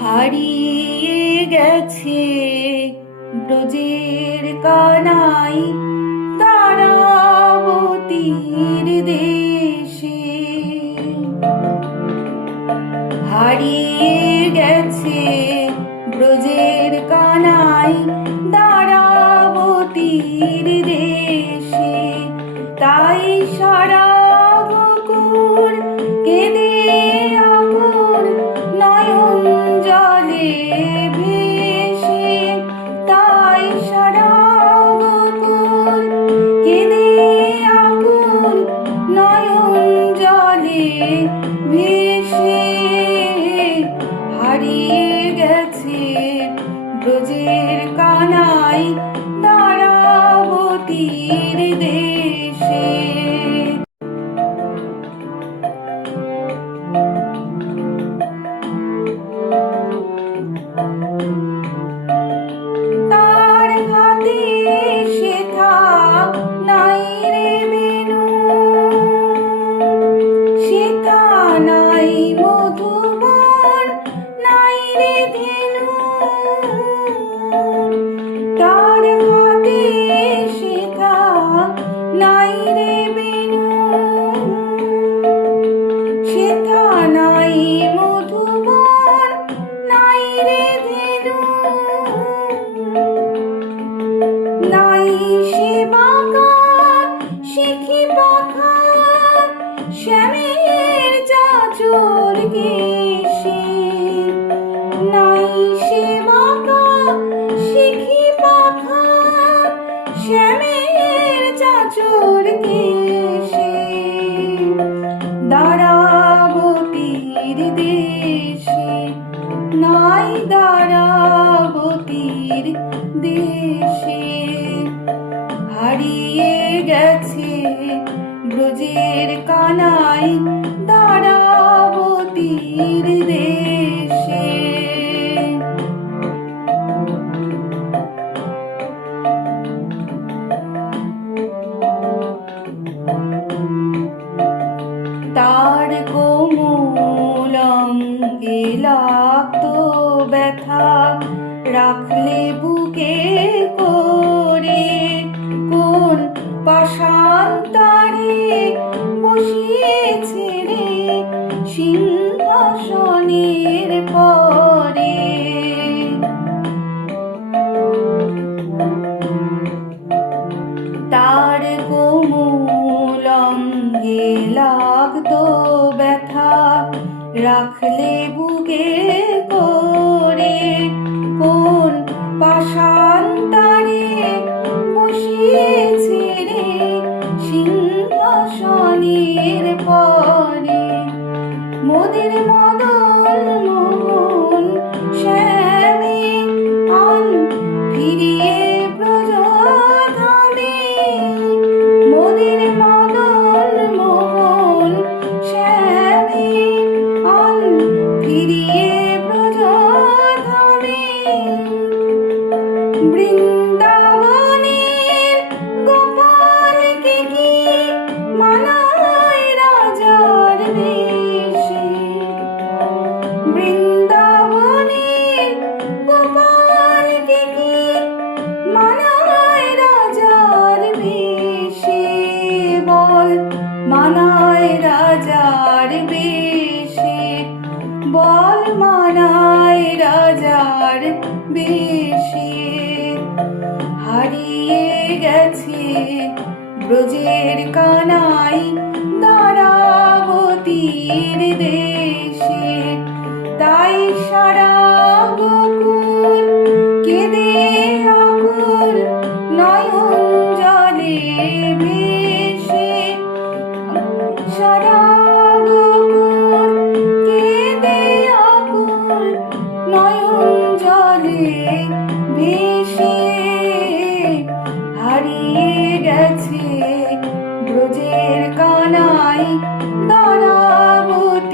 হারিয়ে গেছে ব্রজের কানাই তারাবতীর দেশে। হারিয়ে গেছে ব্রজের কানাই ব্রজের কানাই চাচর গেছে দারাবতীর দেশে। নাই দাঁড়াবতীর দেশে। হারিয়ে গেছে ব্রজের কানাই লাগতো ব্যথা রাখলে বুকে করে কোন পাশান্তারে রাখলে বুকে করে কোন পাশান্তারে মানায় রাজার বেশে। বল মানায় রাজার বেশে। হারিয়ে গেছে ব্রজের কানাই তারাবতীর দেশে। তাই সারা বকুল কেঁদে আকুল, নয়ন জলে ভেসে মিশিয়ে হারিয়ে গেছে ব্রজের কানাই দাঁড়াবতীরে